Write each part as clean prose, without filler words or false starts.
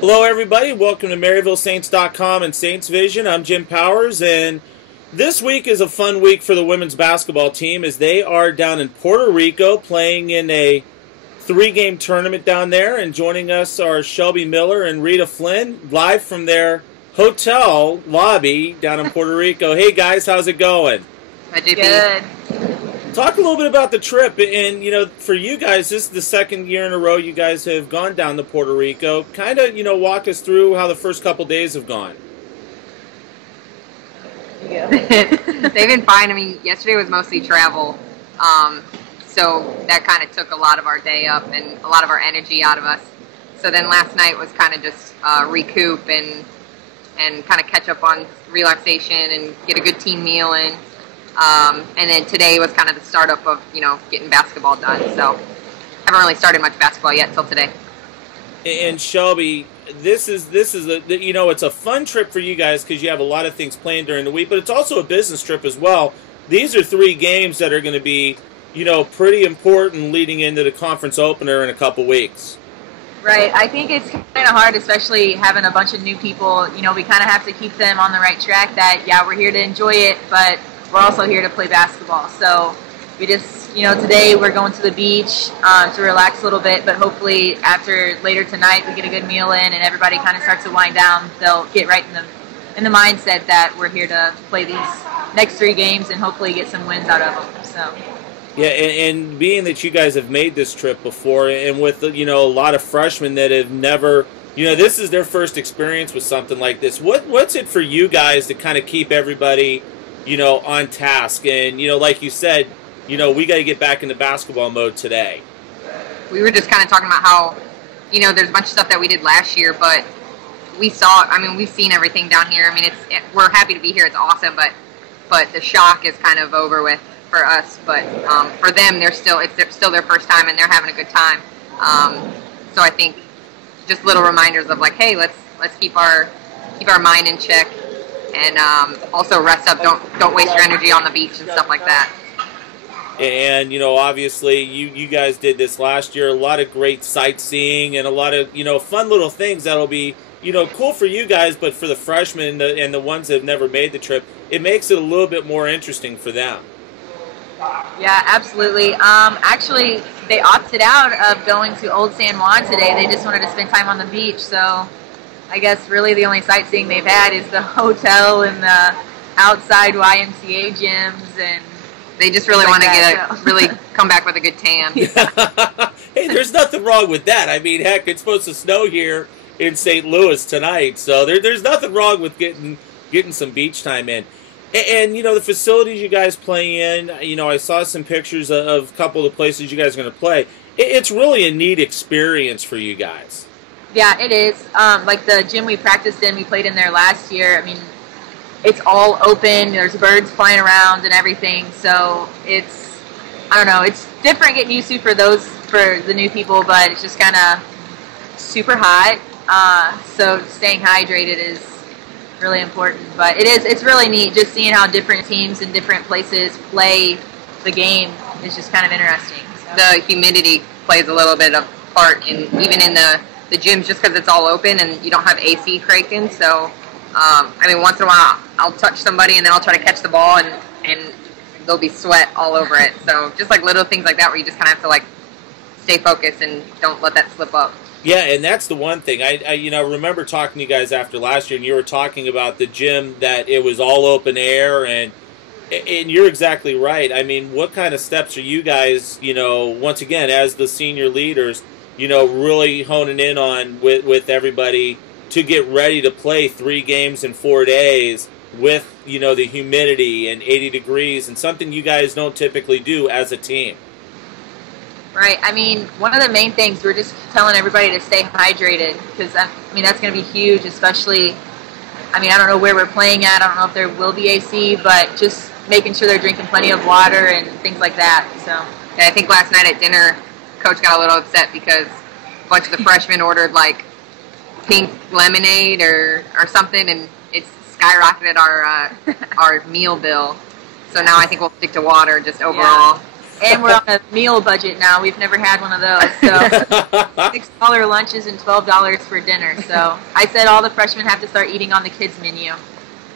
Hello, everybody. Welcome to MaryvilleSaints.com and Saints Vision. I'm Jim Powers, and this week is a fun week for the women's basketball team as they are down in Puerto Rico playing in a three-game tournament down there. And joining us are Shelby Miller and Rita Flynn, live from their hotel lobby down in Puerto Rico. Hey, guys, how's it going? Good. Talk a little bit about the trip, and for you guys, this is the second year in a row you guys have gone down to Puerto Rico. Kind of, walk us through how the first couple days have gone. Yeah. They've been fine. I mean, yesterday was mostly travel, so that kind of took a lot of our day up and a lot of our energy out of us. So then last night was kind of just recoup and kind of catch up on relaxation and get a good team meal in. And then today was kind of the startup of, getting basketball done. So I haven't really started much basketball yet till today. And Shelby, this is it's a fun trip for you guys because you have a lot of things planned during the week, but it's also a business trip as well. These are three games that are going to be, pretty important leading into the conference opener in a couple weeks. Right. I think it's kind of hard, especially having a bunch of new people. We kind of have to keep them on the right track that, yeah, we're here to enjoy it, but we're also here to play basketball. So we just, today we're going to the beach to relax a little bit, but hopefully later tonight we get a good meal in and everybody kind of starts to wind down. They'll get right in the mindset that we're here to play these next three games and hopefully get some wins out of them. So. Yeah, and being that you guys have made this trip before, and with a lot of freshmen that have never, this is their first experience with something like this. What's it for you guys to kind of keep everybody, on task? And like you said, we got to get back into basketball mode today. We were just kind of talking about how, there's a bunch of stuff that we did last year, but we've seen everything down here. I mean, we're happy to be here. It's awesome, but the shock is kind of over with for us. But for them, it's still their first time and they're having a good time. So I think just little reminders of like, hey, let's keep our mind in check. And also rest up. Don't waste your energy on the beach and stuff like that. And obviously you guys did this last year. A lot of great sightseeing and a lot of fun little things that'll be cool for you guys, but for the freshmen and the ones that have never made the trip, it makes it a little bit more interesting for them. Yeah, absolutely. Actually, they opted out of going to Old San Juan today. They just wanted to spend time on the beach. So I guess really the only sightseeing they've had is the hotel and the outside YMCA gyms, and they just really want to really come back with a good tan. Hey, there's nothing wrong with that. I mean, heck, it's supposed to snow here in St. Louis tonight, so there's nothing wrong with getting some beach time in. And the facilities you guys play in, I saw some pictures of a couple of the places you guys are going to play. It's really a neat experience for you guys. Yeah, it is. Like the gym we practiced in, we played in there last year. I mean, it's all open. There's birds flying around and everything. So it's different getting used to for the new people, but it's just kind of super hot. So staying hydrated is really important. But it's really neat just seeing how different teams in different places play the game. It's just kind of interesting. So. The humidity plays a little bit of part even in the gyms, just because it's all open and you don't have AC cranking. So, once in a while I'll touch somebody and then I'll try to catch the ball and there'll be sweat all over it. So just like little things like that where you just kind of have to like stay focused and don't let that slip up. Yeah, and that's the one thing. I remember talking to you guys after last year, and you were talking about the gym, that it was all open air, and you're exactly right. I mean, what kind of steps are you guys, once again, as the senior leaders, really honing in on with everybody to get ready to play 3 games in 4 days with, the humidity and 80 degrees and something you guys don't typically do as a team? Right. I mean, one of the main things, we're just telling everybody to stay hydrated because, that's going to be huge, especially, I don't know where we're playing at. I don't know if there will be AC, but just making sure they're drinking plenty of water and things like that. So yeah, I think last night at dinner, Coach got a little upset because a bunch of the freshmen ordered, like, pink lemonade or something, and it's skyrocketed our meal bill. So now I think we'll stick to water just overall. And we're on a meal budget now. We've never had one of those. So $6 lunches and $12 for dinner. So I said all the freshmen have to start eating on the kids menu,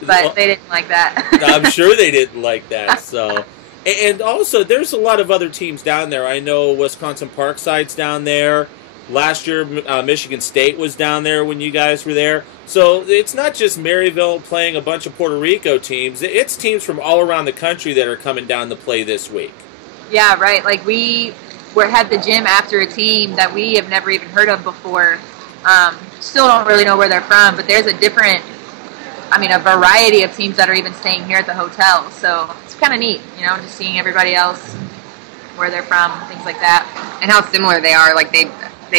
but they didn't like that. I'm sure they didn't like that. So, and also there's a lot of other teams down there. I know Wisconsin Parkside's down there. Last year, Michigan State was down there when you guys were there. So it's not just Maryville playing a bunch of Puerto Rico teams. It's teams from all around the country that are coming down to play this week. Yeah, right. Like we had the gym after a team that we have never even heard of before. Still don't really know where they're from, but there's a variety of teams that are even staying here at the hotel. So it's kind of neat, just seeing everybody else, where they're from, things like that. And how similar they are. Like they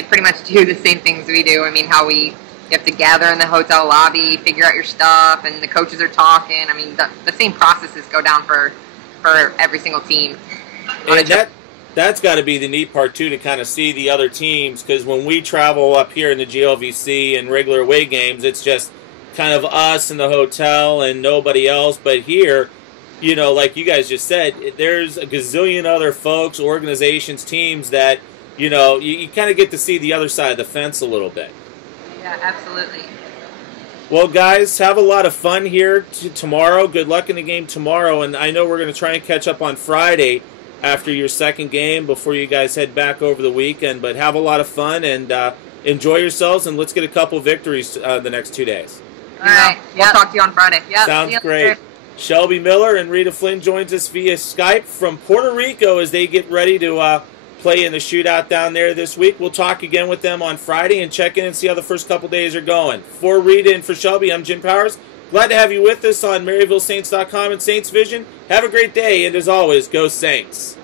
pretty much do the same things we do. I mean, you have to gather in the hotel lobby, figure out your stuff, and the coaches are talking. I mean, the same processes go down for every single team. And that's got to be the neat part, too, to kind of see the other teams, because when we travel up here in the GLVC and regular away games, it's just kind of us in the hotel and nobody else. But here, like you guys just said, there's a gazillion other folks, organizations, teams that, you kind of get to see the other side of the fence a little bit. Yeah, absolutely. Well, guys, have a lot of fun here tomorrow. Good luck in the game tomorrow. And I know we're going to try and catch up on Friday after your second game before you guys head back over the weekend. But have a lot of fun and enjoy yourselves, and let's get a couple victories the next 2 days. All right. We'll talk to you on Friday. Yep. Sounds great. Shelby Miller and Rita Flynn joins us via Skype from Puerto Rico as they get ready to play in the shootout down there this week. We'll talk again with them on Friday and check in and see how the first couple days are going. For Rita and for Shelby, I'm Jim Powers. Glad to have you with us on MaryvilleSaints.com and Saints Vision. Have a great day, and as always, go Saints.